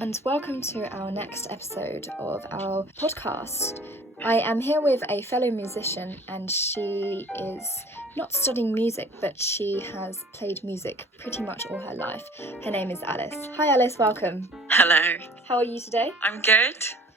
and welcome to our next episode of our podcast. I am here with a fellow musician, and she is not studying music, but she has played music pretty much all her life. Her name is Alice. Hi Alice, welcome. Hello. How are you today? I'm good.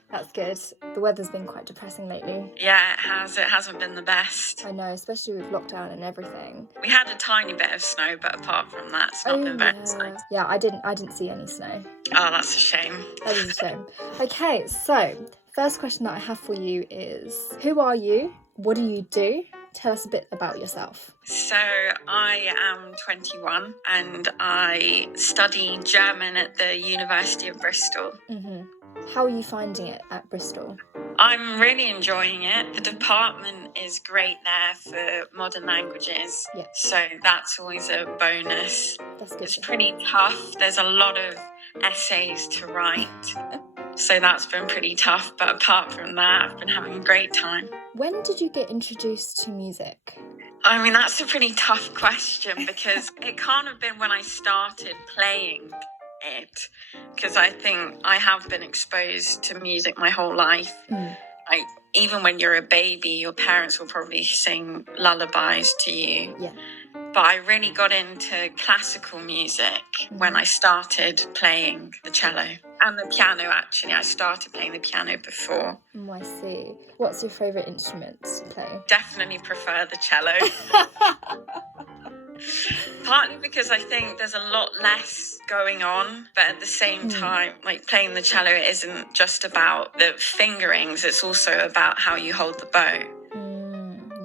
That's good. The weather's been quite depressing lately. Yeah, it has. It hasn't been the best. I know, especially with lockdown and everything. We had a tiny bit of snow, but apart from that, it's not been very nice. Yeah, I didn't see any snow. Oh, that's a shame. That is a shame. Okay, so first question that I have for you is, who are you? What do you do? Tell us a bit about yourself. So I am 21 and I study German at the University of Bristol. Mm-hmm. How are you finding it at Bristol? I'm really enjoying it. The department is great there for modern languages. Yeah. So that's always a bonus. That's good. It's pretty tough. There's a lot of essays to write. So that's been pretty tough. But apart from that, I've been having a great time. When did you get introduced to music? I mean, that's a pretty tough question because it can't have been when I started playing it, because I think I have been exposed to music my whole life. Like, even when you're a baby, your parents will probably sing lullabies to you. Yeah. But I really got into classical music when I started playing the cello and the piano, actually. I started playing the piano before. Oh, I see. What's your favourite instrument to play? Definitely prefer the cello. Partly because I think there's a lot less going on, but at the same time, like playing the cello, it isn't just about the fingerings, it's also about how you hold the bow.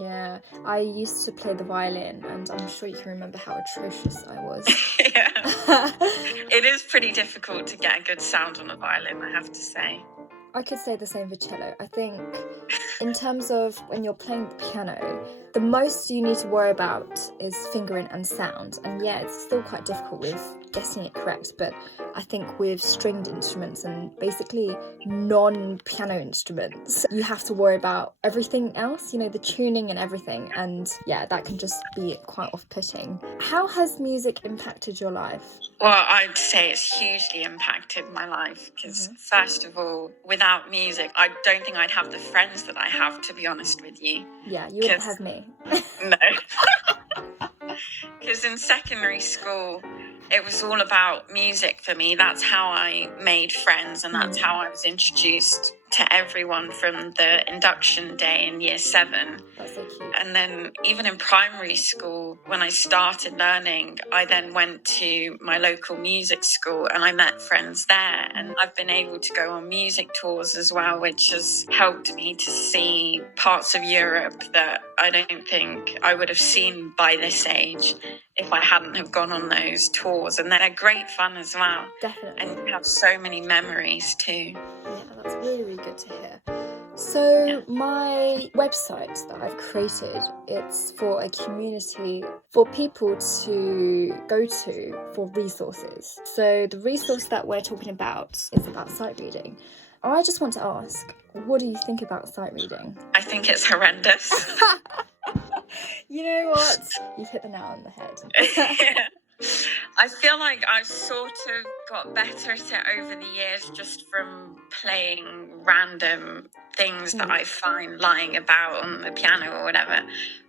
Yeah, I used to play the violin, and I'm sure you can remember how atrocious I was. Yeah. It is pretty difficult to get a good sound on a violin, I have to say. I could say the same for cello. I think in terms of when you're playing the piano, the most you need to worry about is fingering and sound. And yeah, it's still quite difficult with getting it correct, but I think with stringed instruments and basically non-piano instruments, you have to worry about everything else, you know, the tuning and everything. And yeah, that can just be quite off-putting. How has music impacted your life? Well, I'd say it's hugely impacted my life because, first of all, without music, I don't think I'd have the friends that I have, to be honest with you. Yeah, you wouldn't have me. No. Because in secondary school, it was all about music for me. That's how I made friends, and that's how I was introduced to everyone from the induction day in year 7. That's so cute. And then even in primary school, when I started learning, I then went to my local music school and I met friends there. And I've been able to go on music tours as well, which has helped me to see parts of Europe that I don't think I would have seen by this age if I hadn't have gone on those tours. And they're great fun as well. Definitely. And you have so many memories too. Yeah, that's really, really good to hear. So my website that I've created, it's for a community for people to go to for resources. So the resource that we're talking about is about sight reading. I just want to ask, what do you think about sight reading? I think it's horrendous. You know what? You've hit the nail on the head. Yeah. I feel like I've sort of got better at it over the years just from playing random things that I find lying about on the piano or whatever.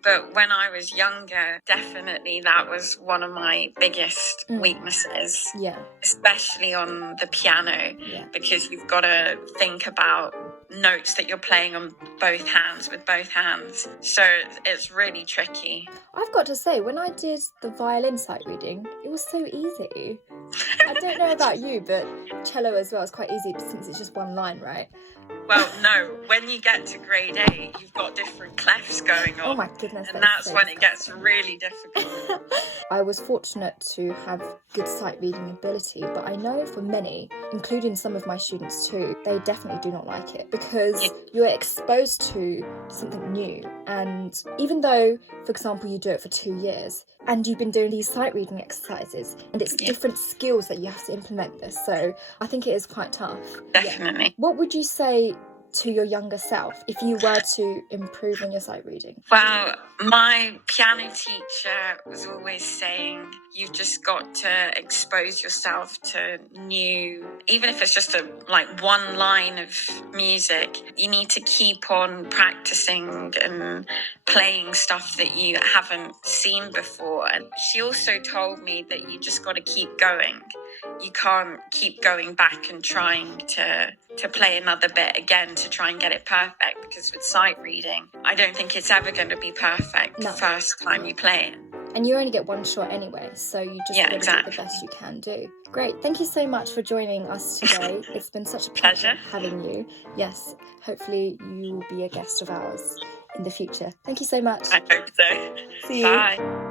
But when I was younger, definitely that was one of my biggest weaknesses. Yeah. Especially on the piano, because you've got to think about notes that you're playing on both hands with both hands. So it's really tricky. I've got to say, when I did the violin sight reading, it was so easy. I don't know about you, but cello as well is quite easy since it's just one line, right? Well, no, when you get to grade 8, you've got different clefs going on. Oh my goodness. And that's when it gets really difficult. I was fortunate to have good sight reading ability, but I know for many, including some of my students too, they definitely do not like it because you're exposed to something new. And even though, for example, you do it for 2 years and you've been doing these sight reading exercises and it's different skills that you have to implement this. So I think it is quite tough. Definitely. Yeah. What would you say to your younger self if you were to improve on your sight reading? Well, my piano teacher was always saying you've just got to expose yourself to new, even if it's just one line of music, you need to keep on practicing and playing stuff that you haven't seen before. And she also told me that you just got to keep going. You can't keep going back and trying to play another bit again to try and get it perfect, because with sight reading, I don't think it's ever going to be perfect the first time you play it. And you only get one shot anyway, so you just got to do the best you can do. Great. Thank you so much for joining us today. It's been such a pleasure having you. Yes, hopefully you will be a guest of ours in the future. Thank you so much. I hope so. See you. Bye.